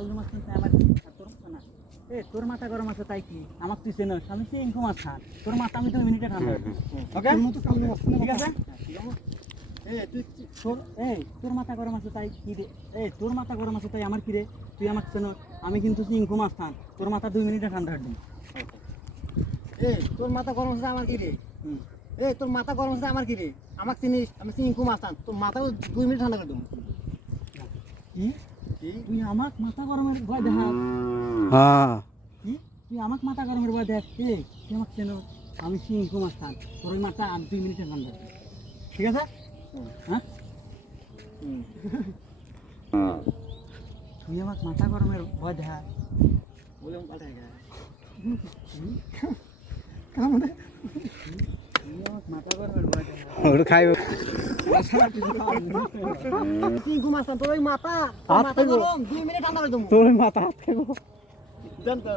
কালু মাছ কিনতে আমার তোর না তোর মাথা গরম আছে তাই কি আমার তুই চেন আমি সেই ইনকম মাছ খান তোর মাথা আমি 2 মিনিটে ঠান্ডা ওকে মতো কালু মাছ ঠিক আছে তোর মাথা গরম আছে তাই কি রে তোর মাথা গরম আছে তাই আমার কি রে তুই আমাকে চেন আমি কিন্তু ইনকম মাছ খান তোর মাথা 2 মিনিটে ঠান্ডা হয়ে তোর মাথা গরম আছে আমার কি রে তোর মাথা গরম আছে আমার কি রে আমাকে চিনিস আমি চিনকু মাছ আন তোর মাথা 2 মিনিট ঠান্ডা করে দেবো কি তুই আমাকে মাথা গরমের ভয় দেখা হ্যাঁ কি তুই আমাকে মাথা গরমের ভয় দেখ তুই আমাকে চেন আমি চিনকু মাছ খান তোর ওই মাথা 2 মিনিটে ঠান্ডা ঠিক আছে হ্যাঁ তুই আমাকে মাথা গরমের ভয় দেখা বলে পাল্টাই গেছে মাথা গরমের ভয় দেখা ওটা খাইব চিনকু মাছ আন তোর ওই মাথা হাত মাথা খাইবো। গরম 2 মিনিট ঠান্ডা করে দেবো তোর মাথা হাত খাইব জান তো